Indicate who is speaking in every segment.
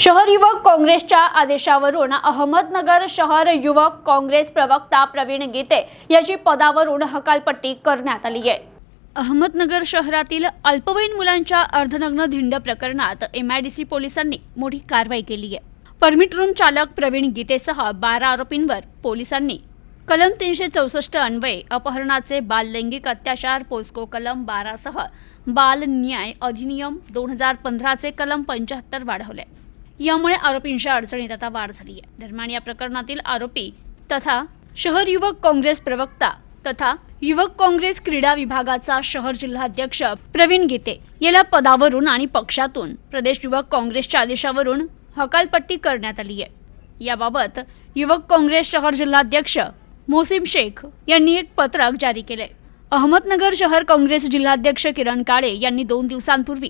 Speaker 1: शहर युवक काँग्रेसच्या आदेशावरून अहमदनगर शहर युवक काँग्रेस प्रवक्ता प्रवीण गीते याची पदावरून हकालपट्टी करण्यात आली आहे. अहमदनगर शहरातील अल्पवयीन मुलांच्या अर्धनग्न धिंड प्रकरणात एमआयडीसी पोलिसांनी मोठी कारवाई केली आहे. परमिट रूम चालक प्रवीण गीतेसह बारा आरोपींवर पोलिसांनी कलम तीनशे चौसष्ट अन्वये अपहरणाचे बाल लैंगिक अत्याचार पोस्को कलम बारासह बाल न्याय अधिनियम दोन हजार पंधराचे कलम पंच्याहत्तर वाढवले. यामुळे आरोपींच्या अडचणीत आता वाढ झाली आहे. दरम्यान या प्रकरणातील आरोपी तथा शहर युवक काँग्रेस प्रवक्ता तथा युवक काँग्रेस क्रीडा विभागाचा शहर जिल्हाध्यक्ष प्रवीण गीते याला पदावरून आणि पक्षातून प्रदेश युवक काँग्रेसच्या आदेशावरून हकालपट्टी करण्यात आली आहे. याबाबत युवक काँग्रेस शहर जिल्हाध्यक्ष मोसिम शेख यांनी एक पत्रक जारी केले अहमदनगर शहर काँग्रेस जिल्हाध्यक्ष किरण काळे यांनी दोन दिवसांपूर्वी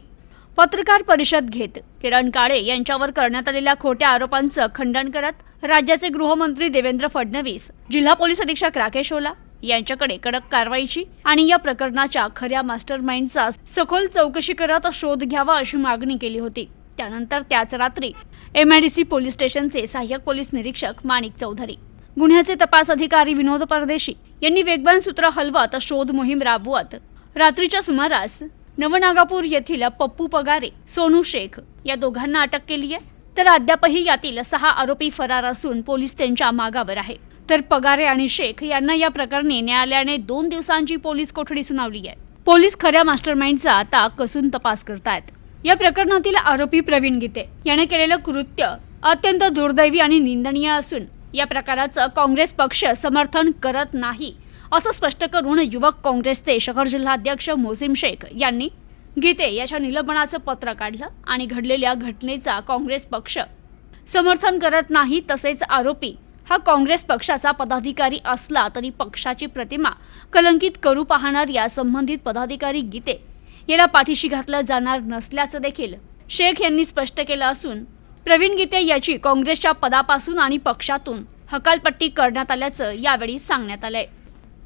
Speaker 1: पत्रकार परिषद घेत. किरण काळे यांच्यावर करण्यात आलेल्या खोट्या आरोपांचं खंडन करत राज्याचे गृहमंत्री देवेंद्र फडणवीस जिल्हा पोलीस अधीक्षक राकेश ओला यांच्याकडे कडक कारवाईची आणि या प्रकरणाच्या खऱ्या मास्टर माइंडचा सखोल चौकशी करत शोध घ्यावा अशी मागणी केली होती. त्यानंतर त्याच रात्री एमआयडीसी पोलीस स्टेशनचे सहाय्यक पोलीस निरीक्षक माणिक चौधरी गुन्ह्याचे तपास अधिकारी विनोद परदेशी यांनी वेगवान सूत्र हलवत शोध मोहीम राबवत रात्रीच्या सुमारास नवनागापूर येथील पप्पू पगारे सोनू शेख या दोघांना अटक केली आहे. तर अद्यापही यातील सहा आरोपी फरार असून पोलीस त्यांच्या मागावर आहे. तर पगारे आणि शेख यांना या प्रकरणी न्यायालयाने दोन दिवसांची पोलीस कोठडी सुनावली आहे. पोलीस खऱ्या मास्टरमाइंडचा आता कसून तपास करतायत. या प्रकरणातील आरोपी प्रवीण गीते याने केलेलं कृत्य अत्यंत दुर्दैवी आणि निंदनीय असून या प्रकाराचं काँग्रेस पक्ष समर्थन करत नाही असं स्पष्ट करून युवक काँग्रेसचे शहर जिल्हाध्यक्ष मोझिम शेख यांनी गीते याच्या निलंबनाचं पत्र काढलं आणि घडलेल्या घटनेचा काँग्रेस पक्ष समर्थन करत नाही तसेच आरोपी हा काँग्रेस पक्षाचा पदाधिकारी असला तरी पक्षाची प्रतिमा कलंकित करू पाहणार या संबंधित पदाधिकारी गीते याला पाठीशी घातलं जाणार नसल्याचं देखील शेख यांनी स्पष्ट केलं असून प्रवीण गीते याची काँग्रेसच्या पदापासून आणि पक्षातून हकालपट्टी करण्यात आल्याचं यावेळी सांगण्यात आलंय.